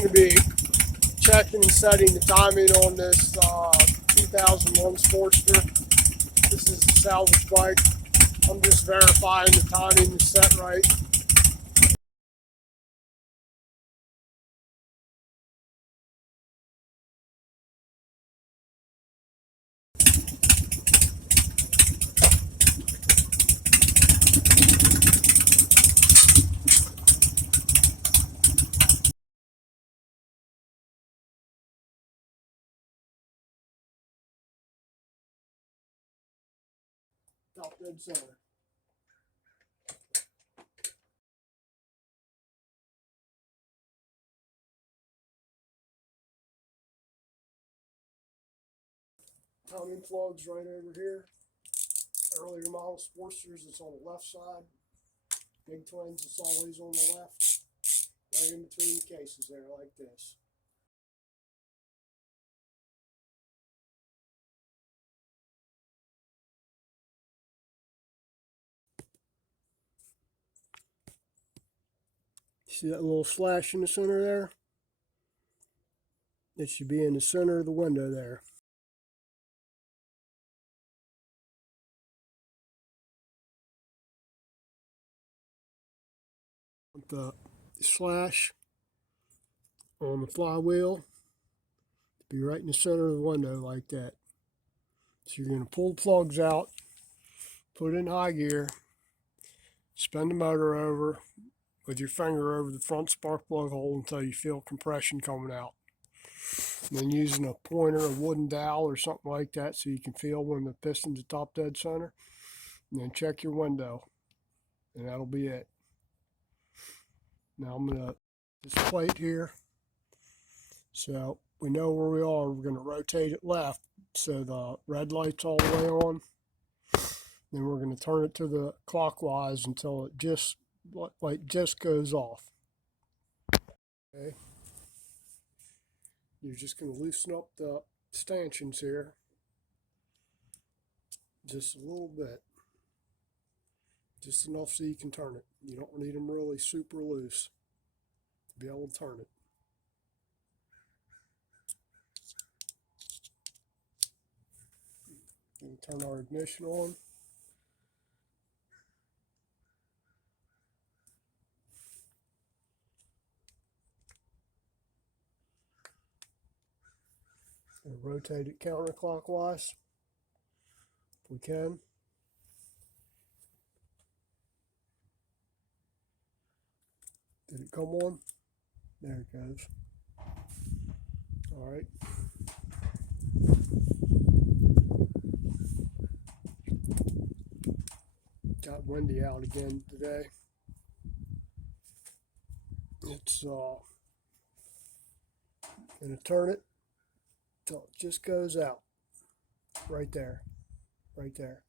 going to be checking and setting the timing on this 2001 Sportster. This is a salvage bike. I'm just verifying the timing is set right. Top dead center. Timing plugs right over here. Earlier model Sportsters, it's on the left side. Big Twins, it's always on the left. Right in between the cases there, like this. See that little slash in the center there? It should be in the center of the window there. Want the slash on the flywheel to be right in the center of the window like that. So you're going to pull the plugs out, put it in high gear, spin the motor over with your finger over the front spark plug hole until you feel compression coming out. And then using a pointer, a wooden dowel or something like that so you can feel when the piston's at top dead center. And then check your window. And that'll be it. Now I'm going to this plate here. So we know where we are. We're going to rotate it left so the red light's all the way on. Then we're going to turn it to the clockwise until it just goes off. Okay. You're just going to loosen up the stanchions here just a little bit. Just enough so you can turn it. You don't need them really super loose to be able to turn it. We'll turn our ignition on. And rotate it counterclockwise if we can. Did it come on? There it goes. All right. Got windy out again today. It's gonna turn it till it just goes out. Right there. Right there.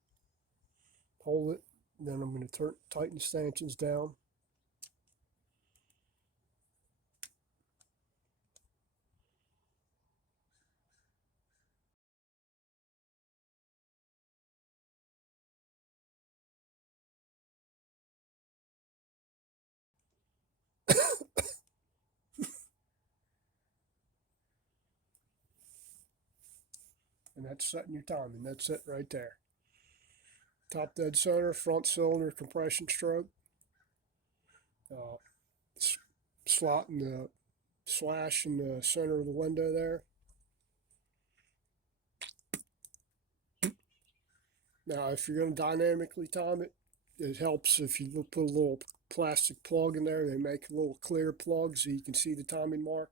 Hold it. Then I'm going to tighten the stanchions down. And that's setting your timing. That's it right there. Top dead center, front cylinder compression stroke. Slot in the slash in the center of the window there. Now, if you're going to dynamically time it, it helps if you put a little plastic plug in there. They make a little clear plug so you can see the timing mark.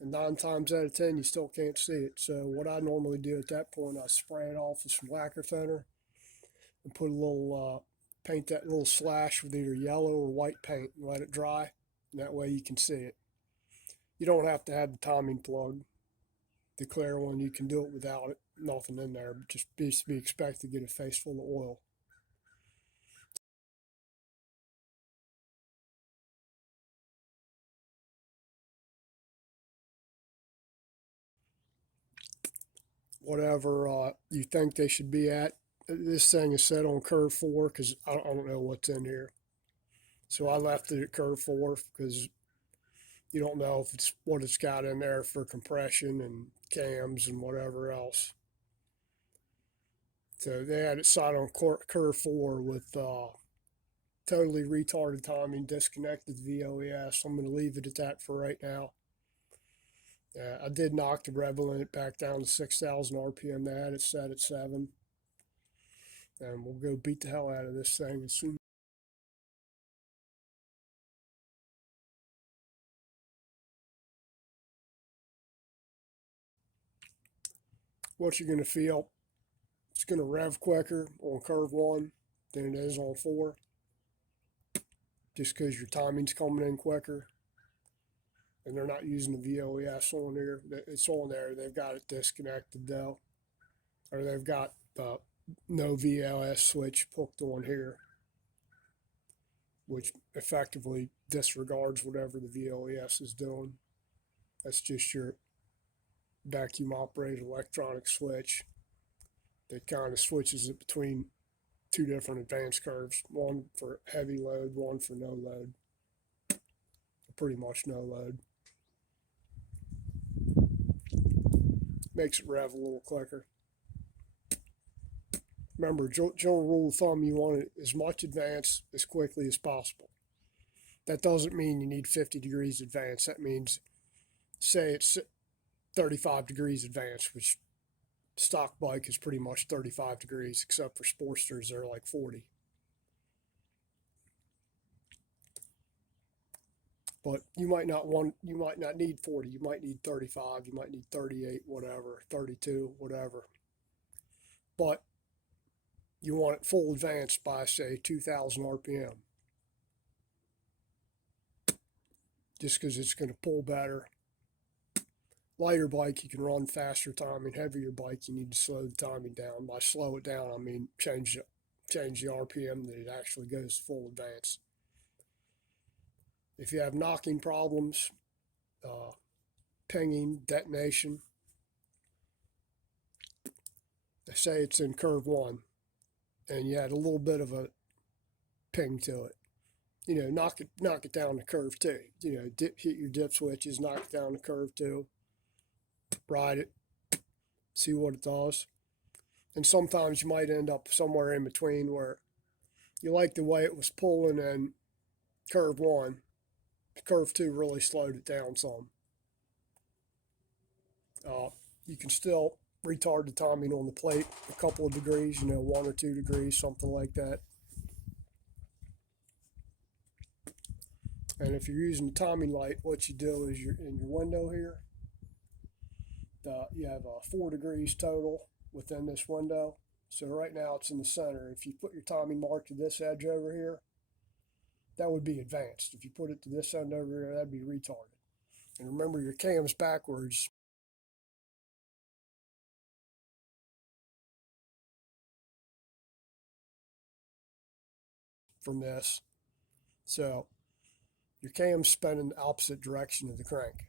And 9 times out of 10, you still can't see it. So what I normally do at that point, I spray it off with some lacquer thinner and put a little, paint that little slash with either yellow or white paint and let it dry. And that way you can see it. You don't have to have the timing plug, the clear one. You can do it without it. Nothing in there, but just be expected to get a face full of oil. Whatever you think they should be at. This thing is set on curve 4 because I don't know what's in here. So I left it at curve 4 because You don't know if it's what it's got in there for compression and cams and whatever else. So they had it set on curve 4 with totally retarded timing, disconnected VOES. I'm going to leave it at that for right now. I did knock the rev limit back down to 6,000 RPM. They had it set at 7. And we'll go beat the hell out of this thing as soon. What you're going to feel, it's going to rev quicker on curve 1 than it is on 4. Just because your timing's coming in quicker. And they're not using the VOES on here. It's on there. They've got it disconnected though. Or they've got no VOS switch hooked on here, which effectively disregards whatever the VOES is doing. That's just your vacuum operated electronic switch that kind of switches it between 2 different advance curves, one for heavy load, one for no load, pretty much no load. Makes it rev a little quicker. Remember, general rule of thumb, you want it as much advance as quickly as possible. That doesn't mean you need 50 degrees advance. That means, say it's 35 degrees advance, which stock bike is pretty much 35 degrees, except for Sportsters, they're like 40. But you might not need 40. You might need 35. You might need 38, whatever, 32, whatever. But you want it full advance by, say, 2,000 RPM. Just because it's going to pull better. Lighter bike, you can run faster timing. Heavier bike, you need to slow the timing down. By slow it down, I mean change the RPM that it actually goes full advance. If you have knocking problems, pinging, detonation, say it's in curve 1, and you had a little bit of a ping to it. Knock it down to curve 2. Hit your dip switches, knock it down to curve 2. Ride it, see what it does. And sometimes you might end up somewhere in between where you like the way it was pulling in curve 1. Curve 2 really slowed it down some. You can still retard the timing on the plate a couple of degrees, 1 or 2 degrees, something like that. And if you're using the timing light, what you do is in your window here, you have 4 degrees total within this window. So right now it's in the center. If you put your timing mark to this edge over here, that would be advanced. If you put it to this end over here, that'd be retarded. And remember, your cam's backwards. From this. So your cam's spinning the opposite direction of the crank.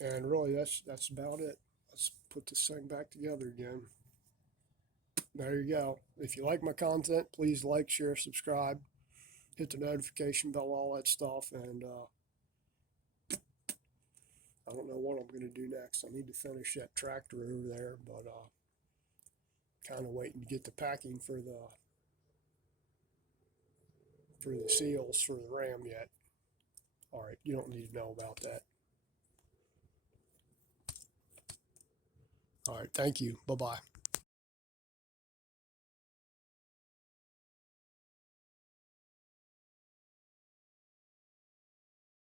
And really, that's about it. Let's put this thing back together again. There you go. If you like my content, please like, share, subscribe, hit the notification bell, all that stuff. And I don't know what I'm going to do next. I need to finish that tractor over there, but kind of waiting to get the packing for the seals for the ram yet. All right, you don't need to know about that. All right, thank you. Bye-bye.